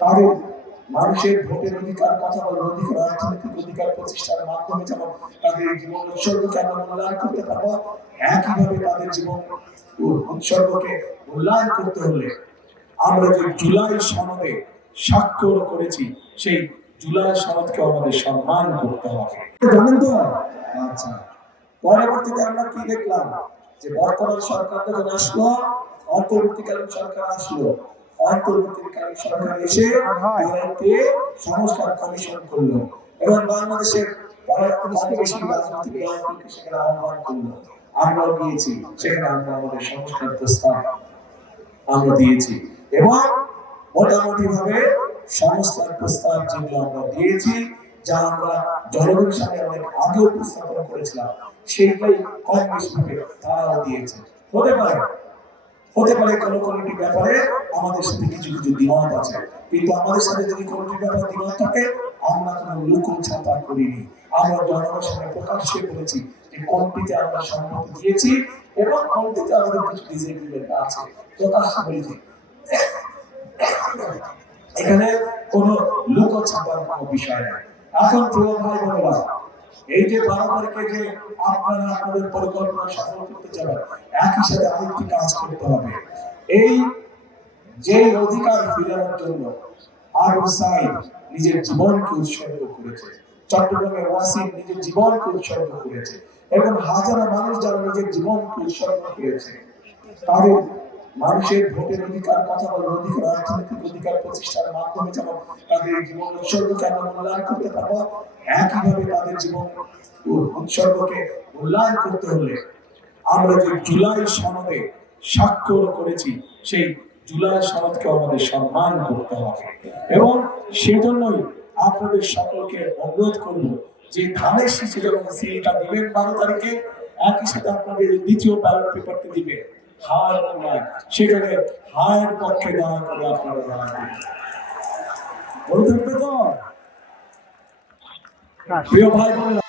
তাদের মানুষের ভোটের অধিকার, কথা বলার অধিকার, অর্থনৈতিক অধিকার প্রতিষ্ঠার মাধ্যমে যেমন তাদের জীবন উৎসর্গকে আমরা মূল্যায়ন করতে পারবো, একইভাবে তাদের জীবন উৎসর্গকে মূল্যায়ন করতে হলে আমরা যে জুলাই সনদে স্বাক্ষর করেছি সেই জুলাই সনদকে আমাদের সম্মান করতে হবে। জানেন তো? আচ্ছা, পরবর্তীতে আমরা কি দেখলাম যে বর্তমান সরকার যখন আসলো, অন্তর্বর্তীকালীন সরকার আসলো, অন্তর্বর্তীকালীন সরকার এসে একটি সংস্কার কমিশন করলো এবং বাংলাদেশের বেশি রাজনৈতিক দলগুলোকে সেখানে আহ্বান করলো। আমরাও দিয়েছি সেখানে, আমরা আমাদের সংস্কার প্রস্তাব আমরা দিয়েছি এবং মোটামুটি ভাবে সংস্কার প্রস্তাব যেগুলো আমরা দিয়েছি, যা আমরা জনগণের সামনে অনেক আগে উপস্থাপন করেছিলাম, সেইটাই কম বেশি ভাবে তারাও দিয়েছে। হতে পারে কোনো কোনোটি ব্যাপারে আমাদের সাথে কিছু কিছু দ্বিমত আছে, কিন্তু আমাদের সাথে যদি কোনোটি ব্যাপারে দ্বিমত থাকে, আমরা কোনো লুকোন ছাপা করিনি। আমরা জনগণের সামনে প্রকাশ্যে বলেছি যে কোনটিতে আমরা সম্মতি দিয়েছি এবং কোনটিতে আমাদের কিছু ডিসএগ্রিমেন্ট আছে, প্রকাশ্যে বলেছি। এখানে কোনো লুকো ছাপার কোনো বিষয় নেই। এখন প্রিয় ভাই বোনেরা, এই যে 12 তারিখে যে আপনারা আপনাদের পরিকল্পনা সফল করতে যাবেন, একই সাথে আরেকটি কাজ করতে হবে। এই যে অধিকার ফিরানোর জন্য আবু সাঈদ নিজের জীবনকে উৎসর্গ করেছে, চট্টগ্রামে ওয়াসিম নিজের জীবনকে উৎসর্গ করেছে, এবং হাজারো মানুষ যারা নিজের জীবনকে উৎসর্গ করেছে, তাদের মানুষের ভোটের অধিকার, কথা বলার অধিকার, অর্থনৈতিক অধিকার প্রতিষ্ঠার মাধ্যমে যেমন তাদের জীবন উৎসর্গকে আমরা মূল্যায়ন করতে পারবো, একইভাবে তাদের জীবন উৎসর্গকে মূল্যায়ন করতে হলে আমরা যে জুলাই সনদে স্বাক্ষর করেছি সেই জুলাই সনদকে আমাদের সম্মান করতে হবে। এবং সেজন্যই আপনাদের সকলকে অনুরোধ করব যে ধানের শীষে যখন সিলটা দিবেন 12 তারিখে, একই সাথে আপনাদের দ্বিতীয় ব্যালট পেপারটি দিবে হার নয়, সেখানে হায়ের পক্ষে দয়া করে আপনারা দাঁড়াবেন। বলে থাকবে তো প্রিয় ভাই বোনেরা।